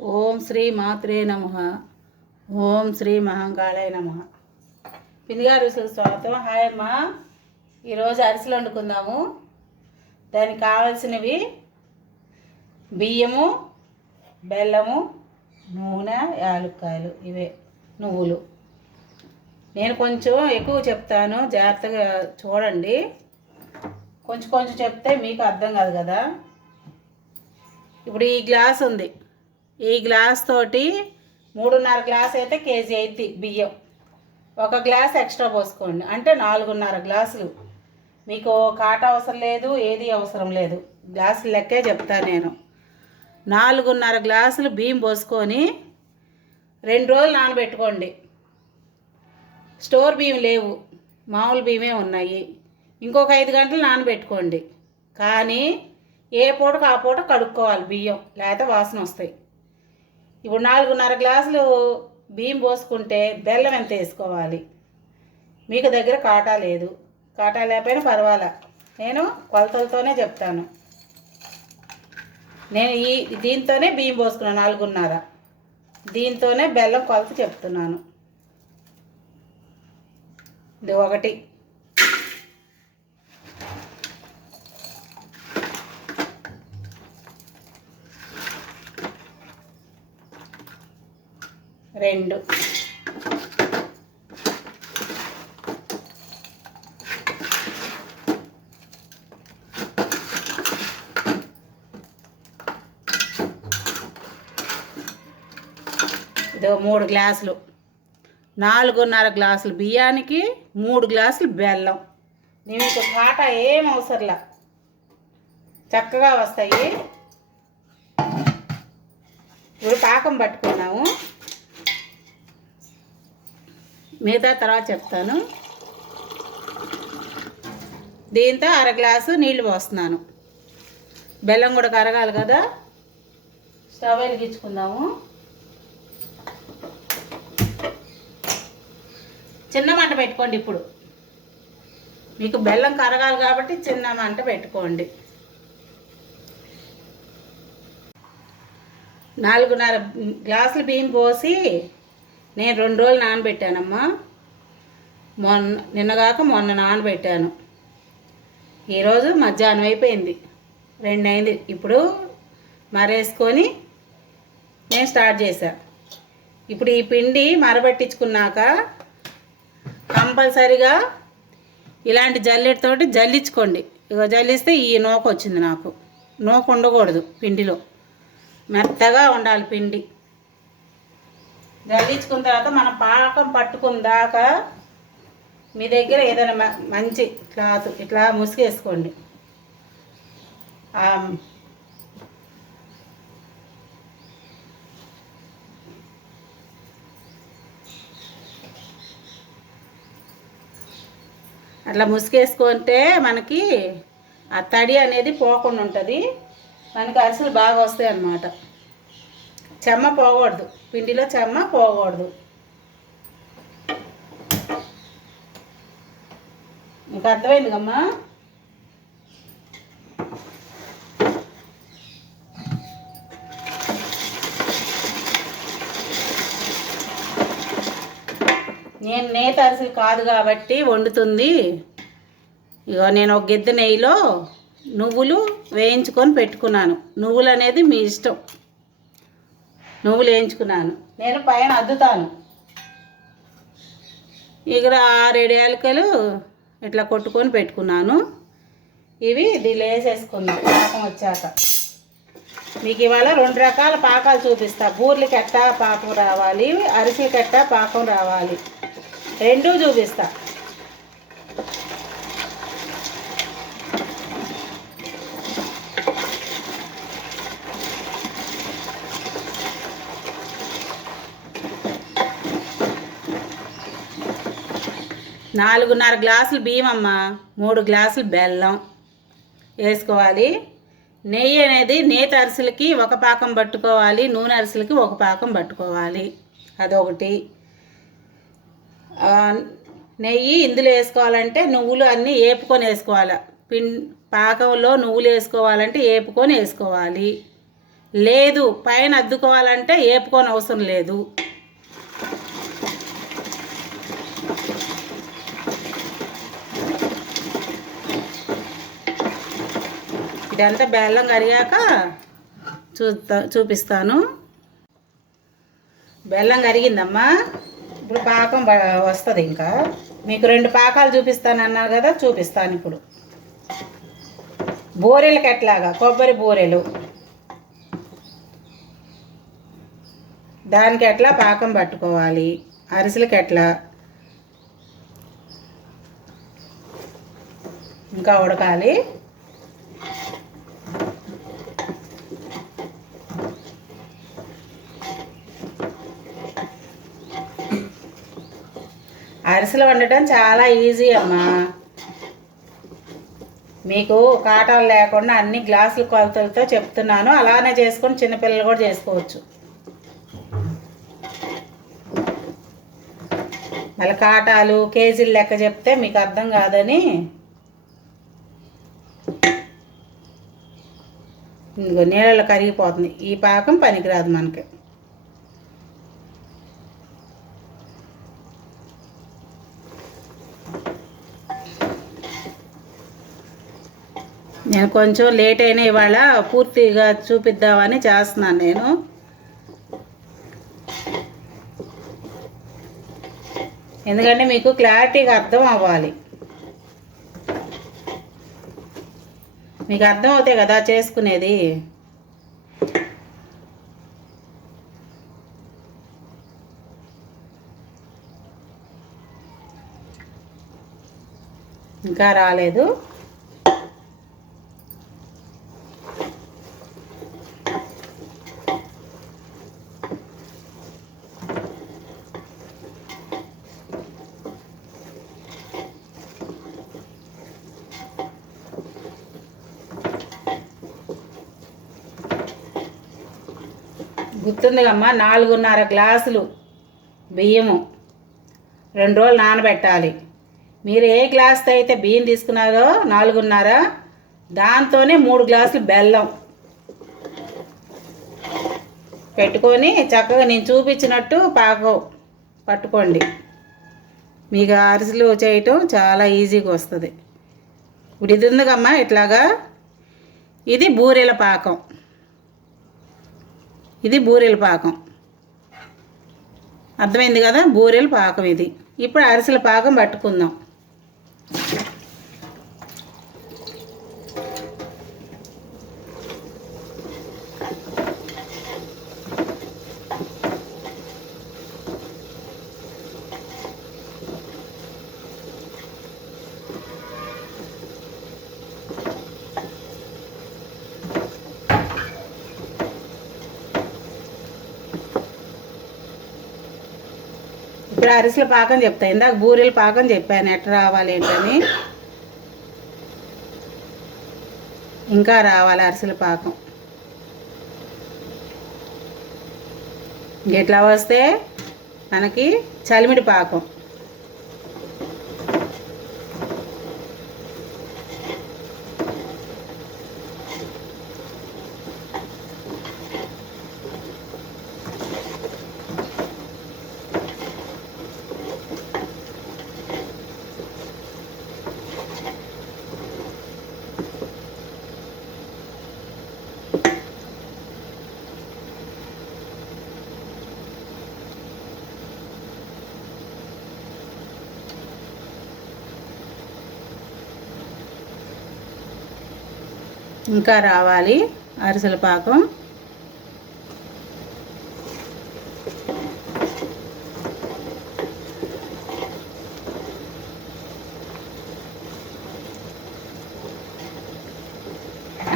ఓం శ్రీ మాత్రే నమ. ఓం శ్రీ మహంకాళయ నమ. పినిగారు రుసులకు స్వాగతం. హాయ్ అమ్మా. ఈరోజు అరిసెలు వండుకుందాము. దానికి కావాల్సినవి బియ్యము బెల్లము నూనె యాలుక్కాయలు. ఇవే నువ్వులు. నేను కొంచెం ఎక్కువ చెప్తాను. జాగ్రత్తగా చూడండి. కొంచెం కొంచెం చెప్తే మీకు అర్థం కాదు కదా. ఇప్పుడు ఈ గ్లాస్ ఉంది. ఈ గ్లాస్ తోటి మూడున్నర గ్లాస్ అయితే కేజీ అయింది బియ్యం. ఒక గ్లాస్ ఎక్స్ట్రా పోసుకోండి. అంటే నాలుగున్నర గ్లాసులు. మీకు కాట అవసరం లేదు ఏది అవసరం లేదు. గ్లాసులు లెక్కే చెప్తాను నేను. నాలుగున్నర గ్లాసులు బియ్యం పోసుకొని రెండు రోజులు నానబెట్టుకోండి. స్టోర్ బియ్యం లేవు. మామూలు బియ్యమే ఉన్నాయి. ఇంకొక ఐదు గంటలు నానబెట్టుకోండి. కానీ ఏ పూటకు ఆ పూట కడుక్కోవాలి బియ్యం లేకపోతే వాసన వస్తాయి. ఇప్పుడు నాలుగున్నర గ్లాసులు బియ్యం పోసుకుంటే బెల్లం ఎంత వేసుకోవాలి? మీకు దగ్గర కాటా లేదు. కాటా లేకపోయినా పర్వాలా. నేను కొలతలతోనే చెప్తాను. నేను ఈ దీంతోనే బియ్యం పోసుకున్నాను నాలుగున్నర. దీంతోనే బెల్లం కొలత చెప్తున్నాను. ఇది ఒకటి. రెండు. ఇదో మూడు గ్లాసులు. నాలుగున్నర గ్లాసులు బియ్యానికి మూడు గ్లాసులు బెల్లం. మీకు కాట ఏం అవసరంలా? చక్కగా వస్తాయి. ఇప్పుడు పాకం పట్టుకున్నాము. మిగతా తర్వాత చెప్తాను. దీంతో అర గ్లాసు నీళ్ళు పోస్తున్నాను. బెల్లం కూడా కరగాలి కదా. స్టవ్ వెలిగించుకుందాము. చిన్న మంట పెట్టుకోండి ఇప్పుడు. మీకు బెల్లం కరగాలి కాబట్టి చిన్న మంట పెట్టుకోండి. నాలుగున్నర గ్లాసులు బియ్యం పోసి నేను రెండు రోజులు నానబెట్టానమ్మా. మొన్న నిన్నగాక మొన్న నానబెట్టాను. ఈరోజు మధ్యాహ్నం అయిపోయింది. రెండు అయింది ఇప్పుడు మరేసుకొని నేను స్టార్ట్ చేశా. ఇప్పుడు ఈ పిండి మరబట్టించుకున్నాక కంపల్సరిగా ఇలాంటి జల్లెడతోటి జల్లించుకోండి. ఇక జల్లిస్తే ఈ నూక వచ్చింది నాకు. నూక ఉండకూడదు పిండిలో. మెత్తగా ఉండాలి పిండి. జల్లించుకున్న తర్వాత మనం పాకం పట్టుకున్న దాకా మీ దగ్గర ఏదైనా మంచి క్లాత్ ఇట్లా ముసుగేసుకోండి. అట్లా ముసుగేసుకుంటే మనకి ఆ తడి అనేది పోకుండా ఉంటుంది. మనకి అరిసెలు బాగా వస్తాయి అన్నమాట చెమ్మ పోకూడదు. పిండిలో చెమ్మ పోకూడదు. ఇంకా అర్థమైంది కమ్మా నేను నేత అరిసెలు కాదు కాబట్టి వండుతుంది. ఇగో నేను ఒక గిద్దె నెయ్యిలో నువ్వులు వేయించుకొని పెట్టుకున్నాను. నువ్వులు అనేది మీ ఇష్టం. నువ్వులు వేయించుకున్నాను నేను పైన అద్దుతాను. ఇక్కడ ఆరేడు యాలకలు ఇట్లా కొట్టుకొని పెట్టుకున్నాను. ఇవి దీనిలో పాకం వచ్చాక. మీకు ఇవాళ రెండు రకాల పాకాలు చూపిస్తా. బూర్లకి ఎట్టా పాకం రావాలి అరిసెలకి ఎట్టా పాకం రావాలి. రెండూ చూపిస్తా. నాలుగున్నర గ్లాసులు బియ్యమమ్మ మూడు గ్లాసులు బెల్లం వేసుకోవాలి. నెయ్యి అనేది నేత అరిసెలకి ఒక పాకం పట్టుకోవాలి నూనె అరిసెలకి ఒక పాకం పట్టుకోవాలి. అదొకటి. నెయ్యి ఇందులో వేసుకోవాలంటే నువ్వులు అన్నీ ఏపుకొని వేసుకోవాలి. పిన్ పాకంలో నువ్వులు వేసుకోవాలంటే ఏపుకొని వేసుకోవాలి. లేదు పైన అద్దుకోవాలంటే ఏపుకొని అవసరం లేదు. ఇదంతా బెల్లం కరిగాక చూస్తా చూపిస్తాను. బెల్లం కరిగిందమ్మా. ఇప్పుడు పాకం వస్తుంది ఇంకా. మీకు రెండు పాకాలు చూపిస్తాను అన్నారు కదా చూపిస్తాను ఇప్పుడు. బోరెలకి ఎట్లాగా? కొబ్బరి బూరెలు. దానికి ఎట్లా పాకం పట్టుకోవాలి? అరిసెలకి ఎట్లా? ఇంకా ఉడకాలి. అరిసెలు వండటం చాలా ఈజీ అమ్మా. మీకు కాటాలు లేకుండా అన్ని గ్లాసుల కొలతలతో చెప్తున్నాను. అలానే చేసుకొని చిన్నపిల్లలు కూడా చేసుకోవచ్చు. మళ్ళీ కాటాలు కేజీలు లెక్క చెప్తే మీకు అర్థం కాదని. ఇంకో నీళ్ళలో కరిగిపోతుంది. ఈ పాకం పనికిరాదు మనకి. నేను కొంచెం లేట్ అయిన ఇవాళ పూర్తిగా చూపిద్దామని చేస్తున్నాను నేను. ఎందుకంటే మీకు క్లారిటీగా అర్థం అవ్వాలి. మీకు అర్థం అవుతాయి కదా చేసుకునేది. ఇంకా రాలేదు. గుర్తుందిగమ్మా నాలుగున్నర గ్లాసులు బియ్యము. రెండు రోజులు నానబెట్టాలి. మీరు ఏ గ్లాస్తో అయితే బియ్యం తీసుకున్నారో నాలుగున్నర దాంతోనే మూడు గ్లాసులు బెల్లం పెట్టుకొని చక్కగా నేను చూపించినట్టు పాకం పట్టుకోండి. మీకు అరిసెలు చేయటం చాలా ఈజీగా వస్తుంది. ఇప్పుడు ఇది ఉందిగమ్మా ఇట్లాగా. ఇది బూరెల పాకం. ఇది బూరెల పాకం. అర్థమైంది కదా? బూరెల పాకం ఇది. ఇప్పుడు అరిసెల పాకం పట్టుకుందాం. ఇప్పుడు అరిసెల పాకం చెప్తాయి ఇందాక బూరెల పాకం చెప్పాను. ఎట్లా రావాలి ఏంటని? ఇంకా రావాలి అరిసెల పాకం. ఎట్లా వస్తే? మనకి చలిమిడి పాకం. ఇంకా రావాలి అరిసెల పాకం.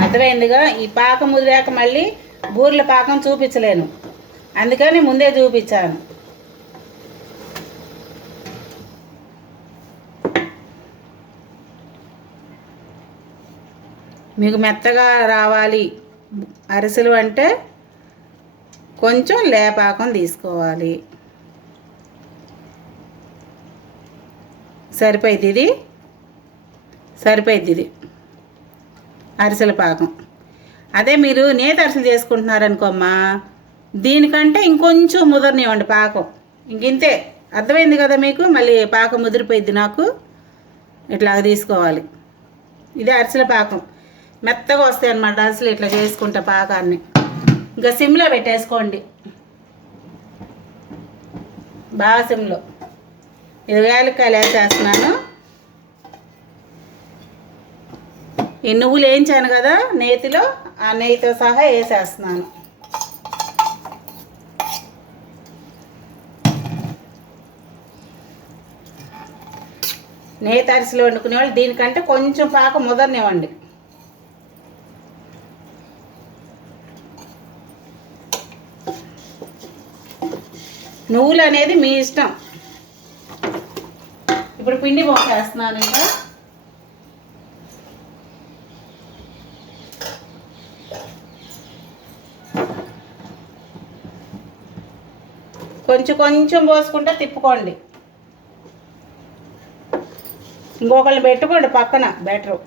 అర్థమైందిగా? ఈ పాకం ముదిరాక మళ్ళీ బూరెల పాకం చూపించలేను. అందుకని ముందే చూపించాను. మీకు మెత్తగా రావాలి. అరిసెలు అంటే కొంచెం లేపాకం తీసుకోవాలి. సరిపోయింది ఇది? సరిపోయింది ఇది. అరిసెల పాకం. అదే మీరు నేత అరిసెలు చేసుకుంటున్నారనుకోమ్మా. దీనికంటే ఇంకొంచెం ముదరనివ్వండి పాకం. ఇంకింతే అర్థమైంది కదా మీకు? మళ్ళీ పాకం ముదిరిపోయింది నాకు. ఇట్లా తీసుకోవాలి. ఇదే అరిసెల పాకం. మెత్తగా వస్తాయి అన్నమాట అసలు ఇట్లా చేసుకుంటా పాకాన్ని ఇంకా సిమ్లో పెట్టేసుకోండి. బాగా సిమ్లో. ఇది వేలకాయలు వేసేస్తున్నాను. ఈ నువ్వులు వేయించాను కదా నేతిలో ఆ నెయ్యితో సహా వేసేస్తున్నాను. నేత అరిసెలు వండుకునే వాళ్ళు దీనికంటే కొంచెం పాక ముదరనివ్వండి. నువ్వులు అనేది మీ ఇష్టం. ఇప్పుడు పిండి పోసేస్తున్నాను ఇంకా. కొంచెం కొంచెం పోసుకుంటే తిప్పుకోండి. ఇంకొకళ్ళు పెట్టుకోండి పక్కన బెటరు.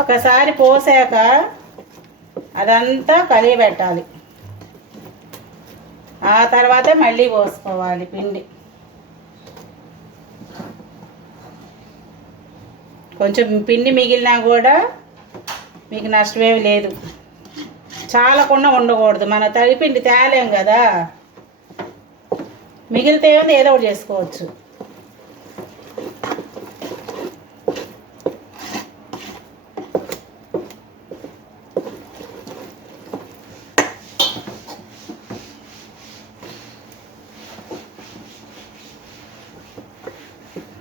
ఒకసారి పోసాక అదంతా కలిగి పెట్టాలి ఆ తర్వాతే మళ్ళీ పోసుకోవాలి పిండి. కొంచెం పిండి మిగిలినా కూడా మీకు నష్టమేమి లేదు. చాలకుండా ఉండకూడదు. మన తడిపిండి తేలేం కదా. మిగిలితే ఏదో ఒకటి చేసుకోవచ్చు.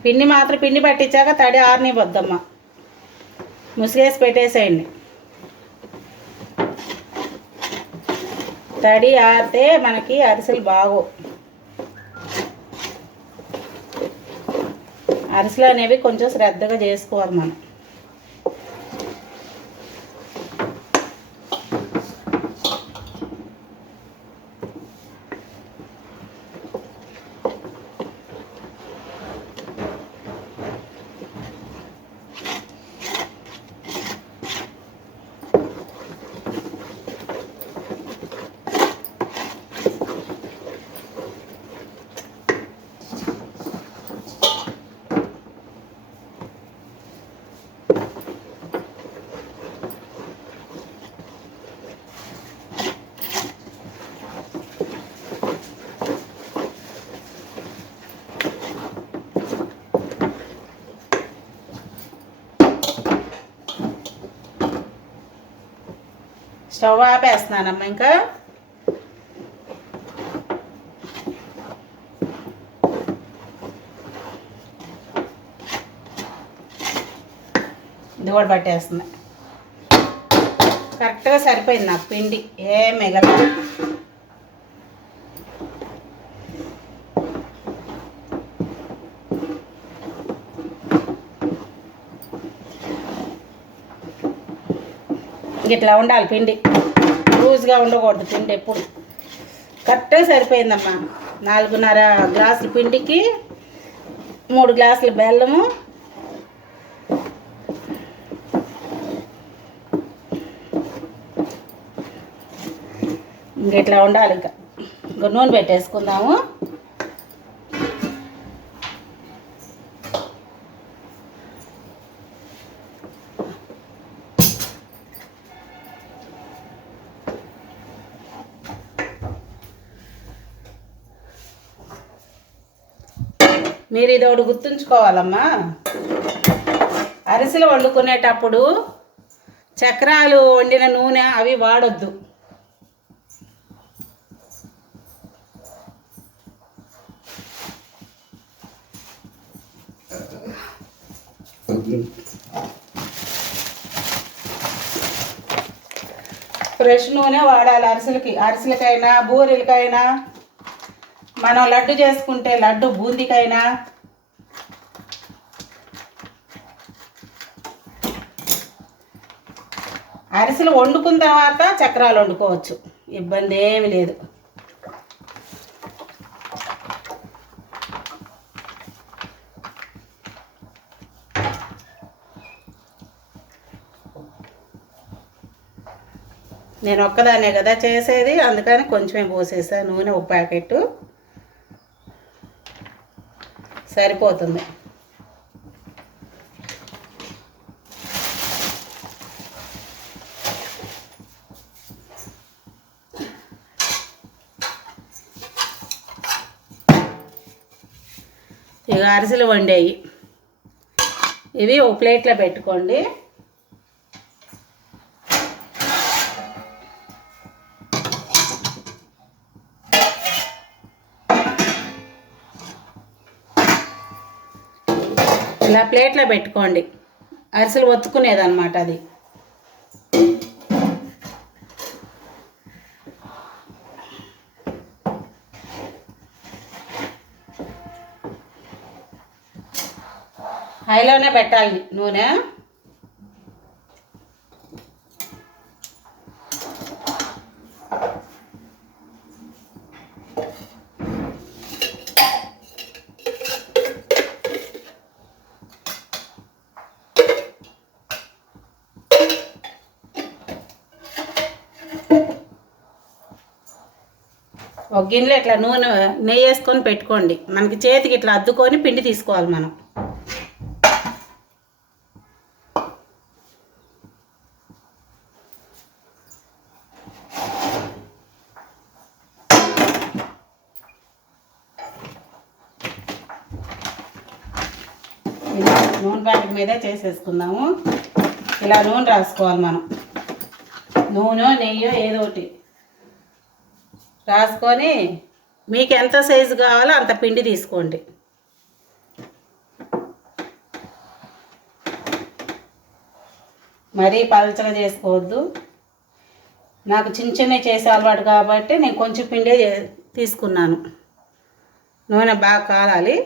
పిండి మాత్రం పిండి పట్టించాక తడి ఆరిని ముసిగేసి పెట్టేసేయండి. తడి ఆరితే మనకి అరిసెలు బాగో అరిసెలు అనేవి కొంచెం శ్రద్ధగా చేసుకోవాలి మనం. స్టవ్ ఆపేస్తున్నానమ్మా ఇంకా ఇది కూడా పట్టేస్తుంది. కరెక్ట్గా సరిపోయింది నాకు పిండి. ఏ మిగల ఇట్లా ఉండాలి పిండి. లూజ్గా ఉండకూడదు పిండి ఎప్పుడు. కరెక్ట్గా సరిపోయిందమ్మా. నాలుగున్నర గ్లాసుల పిండికి మూడు గ్లాసుల బెల్లము. ఇంక ఇట్లా ఉండాలి ఇంకా. ఇంకా నూనె పెట్టేసుకుందాము. మీరు ఇది ఒకటి గుర్తుంచుకోవాలమ్మా. అరిసెలు వండుకునేటప్పుడు చక్రాలు వండిన నూనె అవి వాడొద్దు. ఫ్రెష్ నూనె వాడాలి అరిసెలకి. అరిసెలకైనా బూరెలకైనా మనం లడ్డు చేసుకుంటే లడ్డు బూందికైనా. అరిసెలు వండుకున్న తర్వాత చక్రాలు వండుకోవచ్చు. ఇబ్బంది ఏమి లేదు. నేను ఒక్కదానే కదా చేసేది అందుకని కొంచెమే పోసేసా నూనె ఒక ప్యాకెట్ సరిపోతుంది. ఇక అరిసెలు వండాయి. ఇవి ఒక ప్లేట్లో పెట్టుకోండి. ఇలా ప్లేట్లో పెట్టుకోండి. అరిసెలు ఒత్తుకునేది అనమాట అది. హైలోనే పెట్టాలి నూనె. ఒక గిన్నెలో ఇట్లా నూనె నెయ్యి వేసుకొని పెట్టుకోండి. మనకి చేతికి ఇట్లా అద్దుకొని పిండి తీసుకోవాలి మనం. నూనె ప్యాకెట్ మీదే చేసేసుకుందాము. ఇలా నూనె రాసుకోవాలి మనం. నూనె నెయ్యో ఏదో ఒకటి. రాసుకొని మీకు ఎంత సైజు కావాలో అంత పిండి తీసుకోండి. మరీ పలచగా చేసుకోవద్దు. నాకు చిన్న చిన్న చేసే అలవాటు కాబట్టి నేను కొంచెం పిండే తీసుకున్నాను. నూనె బాగా కాలాలి.